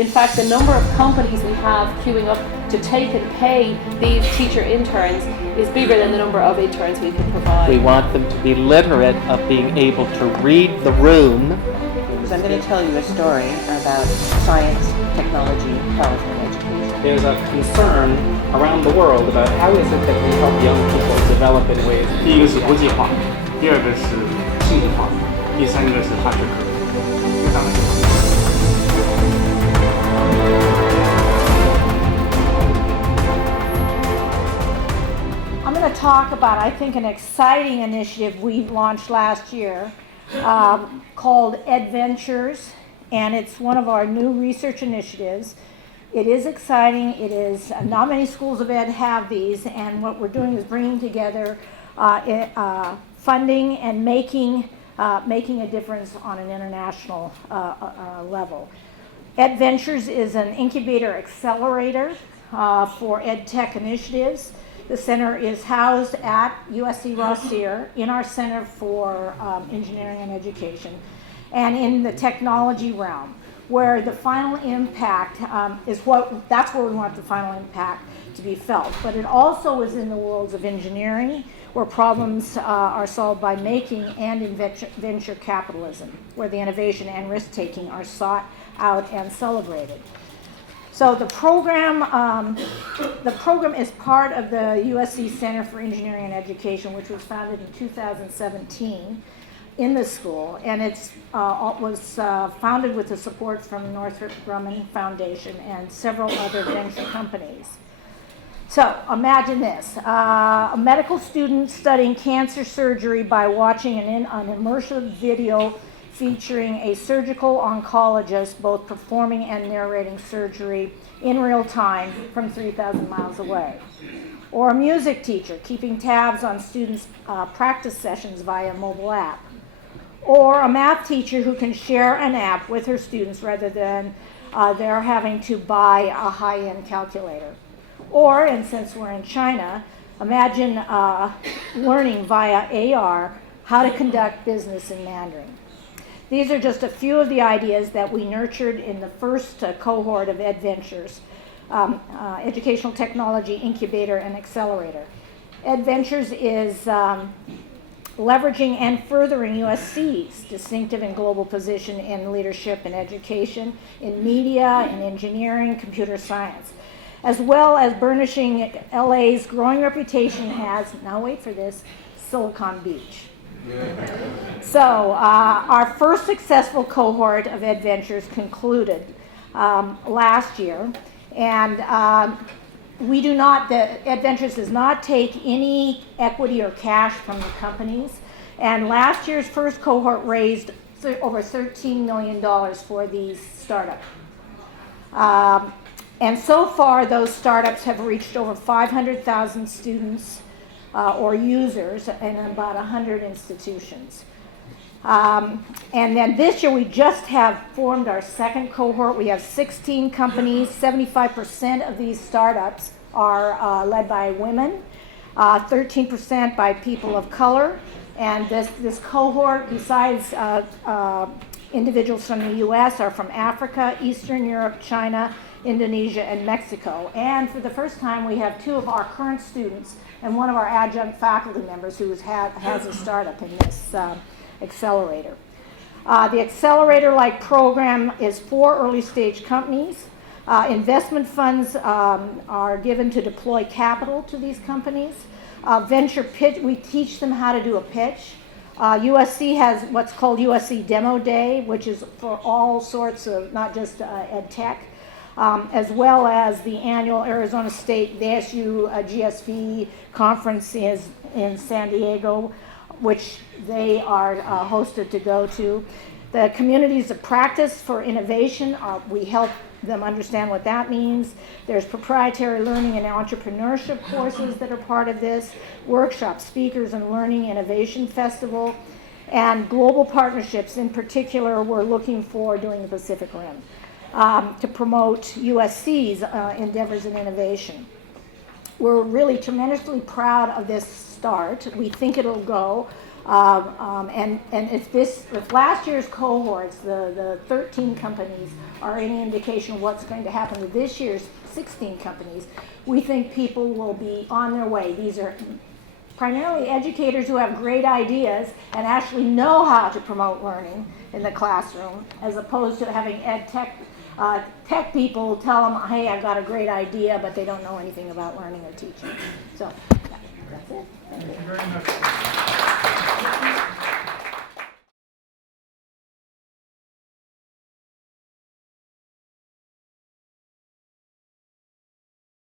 In fact, the number of companies we have queuing up to take and pay these teacher interns is bigger than the number of interns we can provide. We want them to be literate of being able to read the room. So I'm going to tell you a story about science, technology, health, and education. There's a concern around the world about how is it that we help young people develop in ways. 第一个是国际化，第二个是数字化，第三个是大学科。当然。I'm going to talk about, I think, an exciting initiative we launched last year called Adventures, and it's one of our new research initiatives. It is exciting. It is not many schools of ed have these, and what we're doing is bringing together funding and making a difference on an international level. Adventures is an incubator accelerator for ed tech initiatives. The center is housed at USC Rossier in our Center for Engineering and Education, and in the technology realm, where the final impact that's where we want the final impact to be felt. But it also is in the worlds of engineering, where problems are solved by making, and in venture capitalism, where the innovation and risk-taking are sought out and celebrated. So the program is part of the USC Center for Engineering and Education, which was founded in 2017 in the school, and it was founded with the support from Northrop Grumman Foundation and several other venture companies. So imagine this, a medical student studying cancer surgery by watching an immersive video featuring a surgical oncologist both performing and narrating surgery in real time from 3,000 miles away. Or a music teacher keeping tabs on students' practice sessions via mobile app. Or a math teacher who can share an app with her students rather than they're having to buy a high-end calculator. Or, and since we're in China, imagine learning via AR how to conduct business in Mandarin. These are just a few of the ideas that we nurtured in the first cohort of Adventures, Educational Technology Incubator and Accelerator. Adventures is leveraging and furthering USC's distinctive and global position in leadership and education, in media, in engineering, computer science, as well as burnishing LA's growing reputation as, now wait for this, Silicon Beach. So our first successful cohort of Adventures concluded last year, and the Adventures does not take any equity or cash from the companies, and last year's first cohort raised over $13 million for these startups. And so far, those startups have reached over 500,000 students or users in about 100 institutions. And then this year we just have formed our second cohort. We have 16 companies. 75% of these startups are led by women, 13% by people of color. And this cohort, besides individuals from the US, are from Africa, Eastern Europe, China, Indonesia, and Mexico. And for the first time, we have two of our current students and one of our adjunct faculty members who has a startup in this accelerator. The accelerator-like program is for early stage companies. Investment funds are given to deploy capital to these companies. Venture pitch, we teach them how to do a pitch. USC has what's called USC Demo Day, which is for all sorts of, not just ed tech, as well as the annual Arizona State, the ASU GSV conference is in San Diego, which they are hosted to go to. The communities of practice for innovation, we help them understand what that means. There's proprietary learning and entrepreneurship courses that are part of this, workshops, speakers and learning innovation festival, and global partnerships. In particular, we're looking for doing the Pacific Rim to promote USC's endeavors in innovation. We're really tremendously proud of this start. We think it'll go. And if last year's cohorts, the 13 companies, are any indication of what's going to happen to this year's 16 companies, we think people will be on their way. These are primarily educators who have great ideas and actually know how to promote learning in the classroom, as opposed to having tech people tell them, hey, I've got a great idea, but they don't know anything about learning or teaching. So that's it. Thank you. Thank you very much.